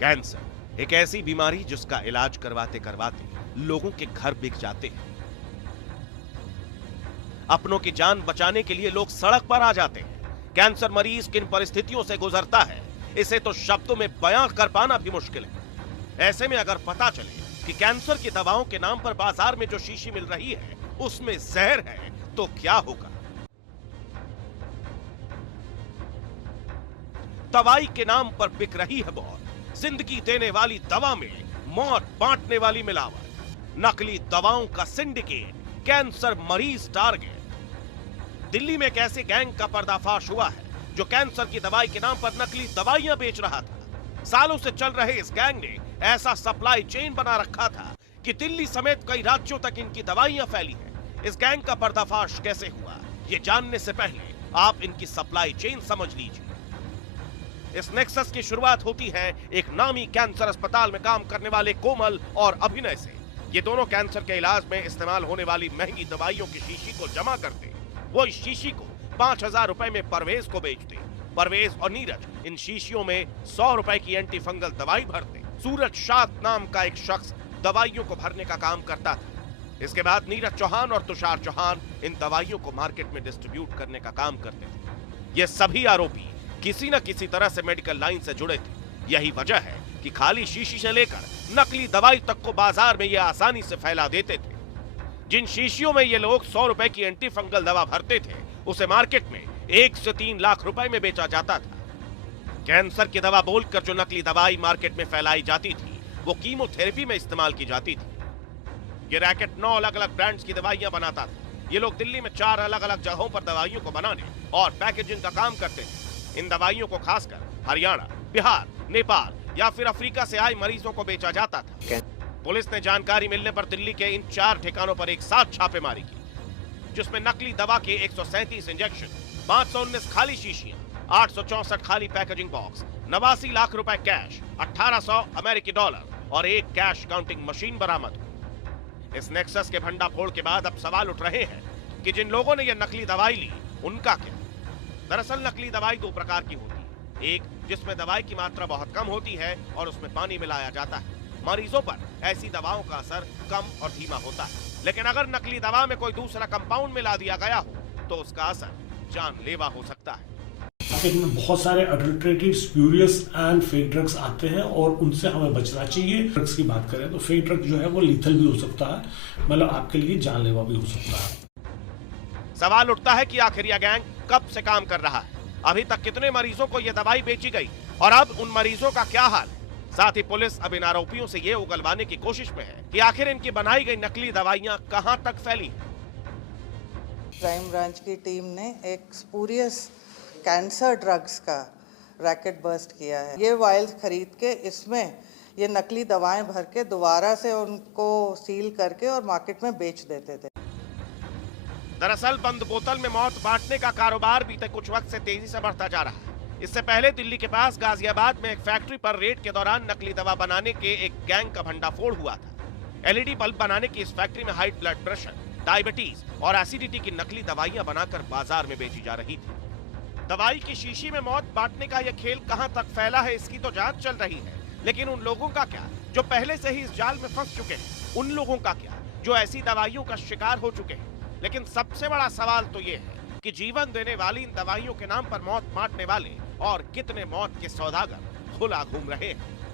Cancer एक ऐसी बीमारी जिसका इलाज करवाते करवाते लोगों के घर बिक जाते हैं। अपनों की जान बचाने के लिए लोग सड़क पर आ जाते हैं। कैंसर मरीज किन परिस्थितियों से गुजरता है, इसे तो शब्दों में बयां कर पाना भी मुश्किल है। ऐसे में अगर पता चले कि कैंसर की दवाओं के नाम पर बाजार में जो शीशी मिल रही है उसमें जहर है, तो क्या होगा? दवाई के नाम पर बिक रही है बहुत। जिंदगी देने वाली दवा में मौत बांटने वाली मिलावट, नकली दवाओं का सिंडिकेट, कैंसर मरीज टारगेट। दिल्ली में एक ऐसे गैंग का पर्दाफाश हुआ है जो कैंसर की दवाई के नाम पर नकली दवाइयां बेच रहा था। सालों से चल रहे इस गैंग ने ऐसा सप्लाई चेन बना रखा था कि दिल्ली समेत कई राज्यों तक इनकी दवाइयां फैली हैं। इस गैंग का पर्दाफाश कैसे हुआ, ये जानने से पहले आप इनकी सप्लाई चेन समझ लीजिए। इस नेक्सस की शुरुआत होती है एक नामी कैंसर अस्पताल में काम करने वाले कोमल और अभिनय से। ये दोनों कैंसर के इलाज में इस्तेमाल होने वाली महंगी दवाइयों की शीशी को जमा करते। वो इस शीशी को 5,000 रुपए में परवेज को बेचते। परवेज और नीरज इन शीशियों में 100 रुपए की एंटी फंगल दवाई भरते। सूरज शाद नाम का एक शख्स दवाइयों को भरने का काम करता था। इसके बाद नीरज चौहान और तुषार चौहान इन दवाइयों को मार्केट में डिस्ट्रीब्यूट करने का काम करते थे। ये सभी आरोपी किसी न किसी तरह से मेडिकल लाइन से जुड़े थे। यही वजह है कि खाली शीशी से लेकर नकली दवाई तक को बाजार में ये आसानी से फैला देते थे। जिन शीशियों में ये लोग 100 रुपए की एंटी फंगल दवा भरते थे, उसे मार्केट में 1 से 3 लाख रुपए में बेचा जाता था। कैंसर की दवा बोलकर जो नकली दवाई मार्केट में फैलाई जाती थी, वो कीमोथेरेपी में इस्तेमाल की जाती थी। ये रैकेट 9 अलग अलग ब्रांड्स की दवाइयां बनाता था। ये लोग दिल्ली में 4 अलग अलग जगहों पर दवाइयों को बनाने और पैकेजिंग का काम करते थे। इन दवाइयों को खासकर हरियाणा, बिहार, नेपाल या फिर अफ्रीका से आए मरीजों को बेचा जाता था। पुलिस ने जानकारी मिलने पर दिल्ली के इन 4 ठिकानों पर एक साथ छापेमारी की, जिसमें नकली दवा के 137 इंजेक्शन, 519 खाली शीशियां, 864 खाली पैकेजिंग बॉक्स, 89 लाख रुपए कैश, 1800 अमेरिकी डॉलर और एक कैश काउंटिंग मशीन बरामद हुई। इस नेक्सस के भंडाफोड़ के बाद अब सवाल उठ रहे हैं कि जिन लोगों ने यह नकली दवाई ली, उनका क्या? दरअसल नकली दवाई 2 प्रकार की होती है। एक जिसमें दवाई की मात्रा बहुत कम होती है और उसमें पानी मिलाया जाता है। मरीजों पर ऐसी दवाओं का असर कम और धीमा होता है। लेकिन अगर नकली दवा में कोई दूसरा कंपाउंड मिला दिया गया हो, तो उसका असर जानलेवा हो सकता है। मार्केट में बहुत सारे adulterated, spurious and fake drugs आते हैं और उनसे हमें बचना चाहिए। ड्रग्स की बात करें तो फेक ड्रग जो है वो लीथल भी हो सकता है, मतलब आपके लिए जानलेवा भी हो सकता है। सवाल उठता है कि आखिर यह गैंग कब से काम कर रहा है? अभी तक कितने मरीजों को यह दवाई बेची गई और अब उन मरीजों का क्या हाल है? साथ ही पुलिस अब इन आरोपियों से यह उगलवाने की कोशिश में है कि आखिर इनकी बनाई गई नकली दवाइयां कहां तक फैली हैं। क्राइम ब्रांच की टीम ने एक स्पूरियस कैंसर ड्रग्स का रैकेट बस्ट किया है। ये वायल्स खरीद के इसमें ये नकली दवाएं भर के दोबारा से उनको सील करके और मार्केट में बेच देते थे। दरअसल बंद बोतल में मौत बांटने का कारोबार बीते कुछ वक्त से तेजी से बढ़ता जा रहा है। इससे पहले दिल्ली के पास गाजियाबाद में एक फैक्ट्री पर रेड के दौरान नकली दवा बनाने के एक गैंग का भंडाफोड़ हुआ था। एलईडी बल्ब बनाने की इस फैक्ट्री में हाई ब्लड प्रेशर, डायबिटीज और एसिडिटी की नकली दवाइयां बनाकर बाजार में बेची जा रही थी। दवाई की शीशी में मौत बांटने का यह खेल कहां तक फैला है, इसकी तो जांच चल रही है। लेकिन उन लोगों का क्या जो पहले से ही इस जाल में फंस चुके हैं? उन लोगों का क्या जो ऐसी दवाइयों का शिकार हो चुके हैं? लेकिन सबसे बड़ा सवाल तो ये है कि जीवन देने वाली इन दवाइयों के नाम पर मौत बांटने वाले और कितने मौत के सौदागर खुला घूम रहे हैं।